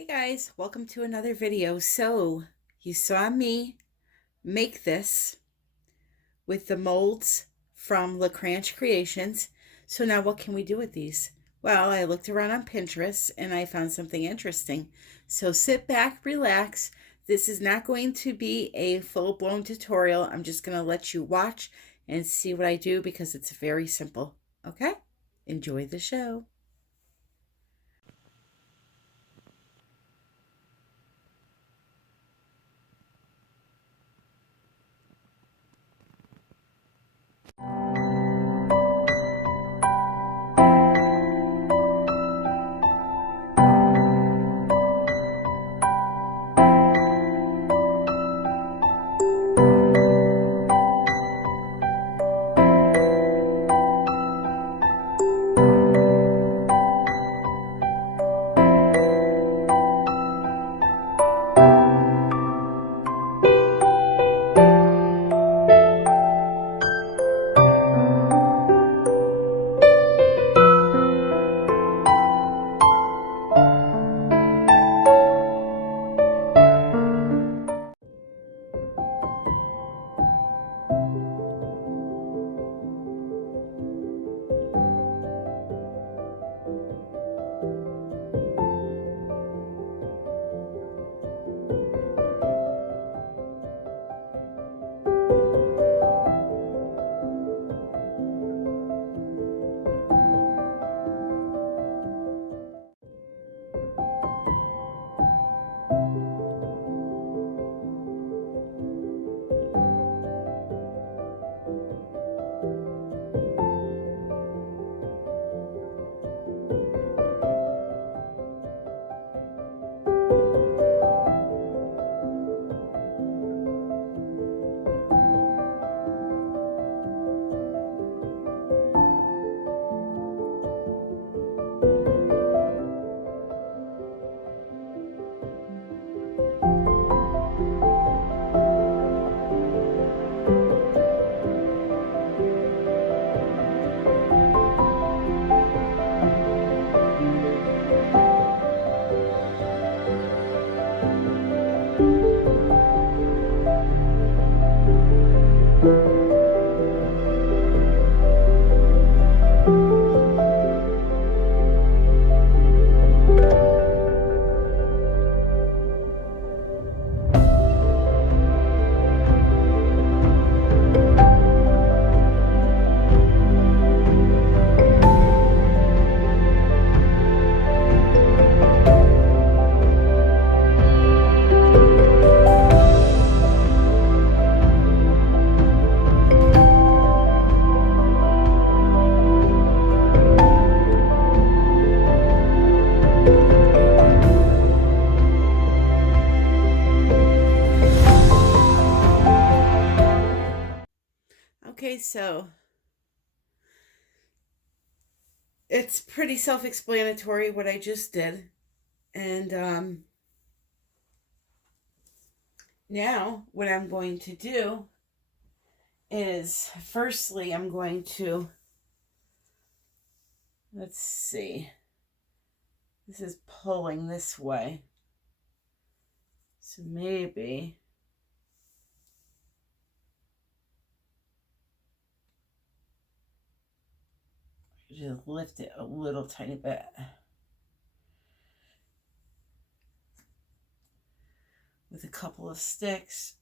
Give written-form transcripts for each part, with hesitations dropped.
Hey guys, welcome to another video. So you saw me make this with the molds from LeKranch Creations. So now what can we do with these? Well, I looked around on Pinterest and I found something interesting. So sit back, relax. This is not going to be a full-blown tutorial. I'm just going to let you watch and see what I do because it's very simple. Okay? Enjoy the show. Okay, so it's pretty self-explanatory what I just did. And now what I'm going to do is, firstly, I'm going to, let's see, this is pulling this way. So maybe just lift it a little tiny bit. With a couple of sticks.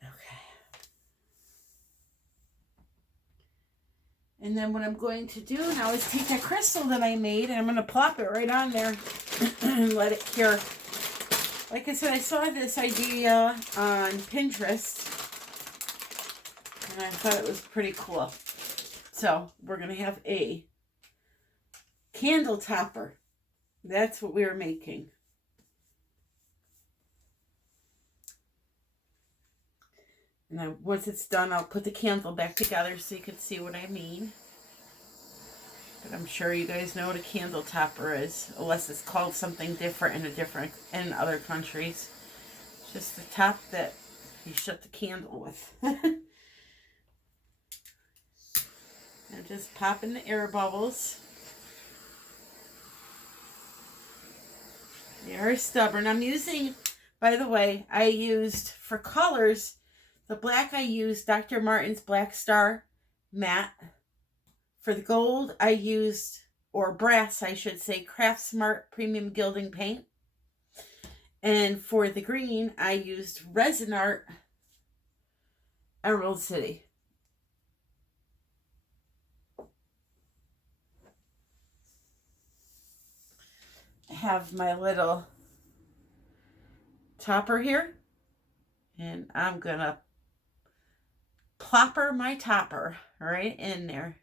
Okay. And then what I'm going to do now is take that crystal that I made and I'm going to plop it right on there and let it cure. Like I said, I saw this idea on Pinterest and I thought it was pretty cool. So we're going to have a candle topper. That's what we were making. And then once it's done, I'll put the candle back together so you can see what I mean. But I'm sure you guys know what a candle topper is, unless it's called something different in other countries. It's just the top that you shut the candle with. I'm just popping the air bubbles. They are stubborn. I'm using, by the way, I used for colors, the black I used Dr. Martin's Black Star Matte. For the gold, I used, or brass, I should say, Craft Smart Premium Gilding Paint. And for the green, I used Resin Art Emerald City. I have my little topper here, and I'm gonna plopper my topper right in there.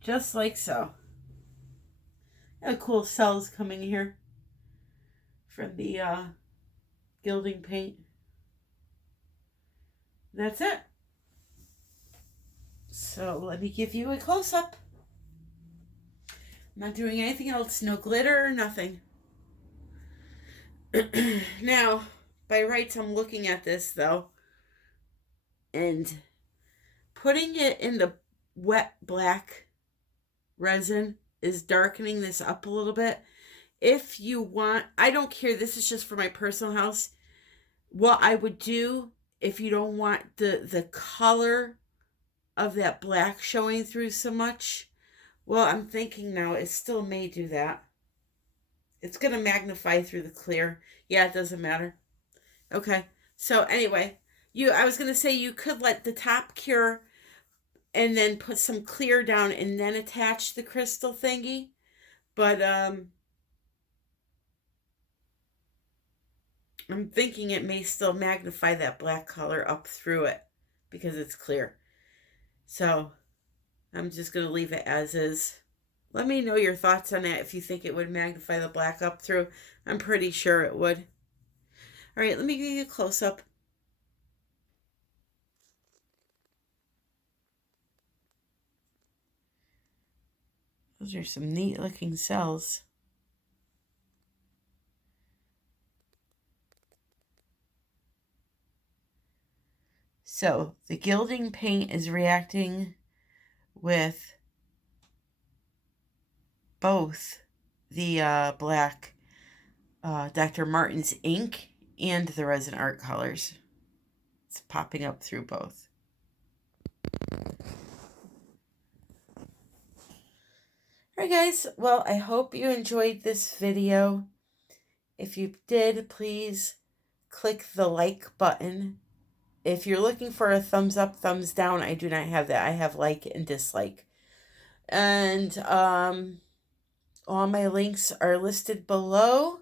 Just like so. Got cool cells coming here from the gilding paint. That's it. So let me give you a close-up. I'm not doing anything else. No glitter, nothing. Now, by rights, I'm looking at this, though. And putting it in the wet black resin is darkening this up a little bit. If you want, I don't care. This is just for my personal house. What I would do if you don't want the color of that black showing through so much, well, I'm thinking now it still may do that. It's going to magnify through the clear. Yeah, it doesn't matter. Okay. So anyway, I was going to say you could let the top cure and then put some clear down and then attach the crystal thingy. But I'm thinking it may still magnify that black color up through it because it's clear. So I'm just going to leave it as is. Let me know your thoughts on that if you think it would magnify the black up through. I'm pretty sure it would. All right, let me give you a close-up. Those are some neat-looking cells. So the gilding paint is reacting with both the black Dr. Martin's ink and the resin art colors. It's popping up through both. Alright guys, well, I hope you enjoyed this video. If you did, please click the like button. If you're looking for a thumbs up, thumbs down, I do not have that. I have like and dislike. And all my links are listed below.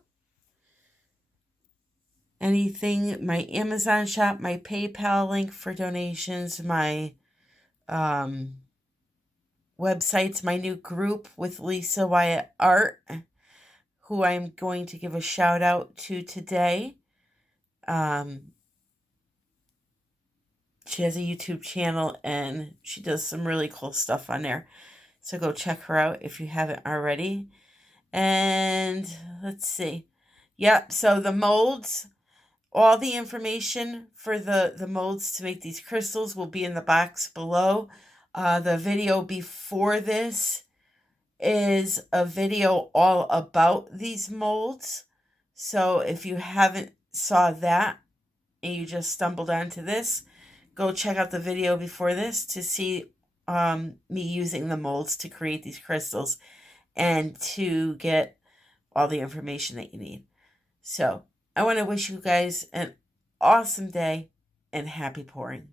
Anything, my Amazon shop, my PayPal link for donations, my websites, my new group with Lisa Wyatt Art, who I'm going to give a shout out to today. She has a YouTube channel and she does some really cool stuff on there. So go check her out if you haven't already. And let's see. Yep, so the molds, all the information for the molds to make these crystals will be in the box below. The video before this is a video all about these molds. So if you haven't saw that and you just stumbled onto this, go check out the video before this to see me using the molds to create these crystals and to get all the information that you need. So I want to wish you guys an awesome day and happy pouring.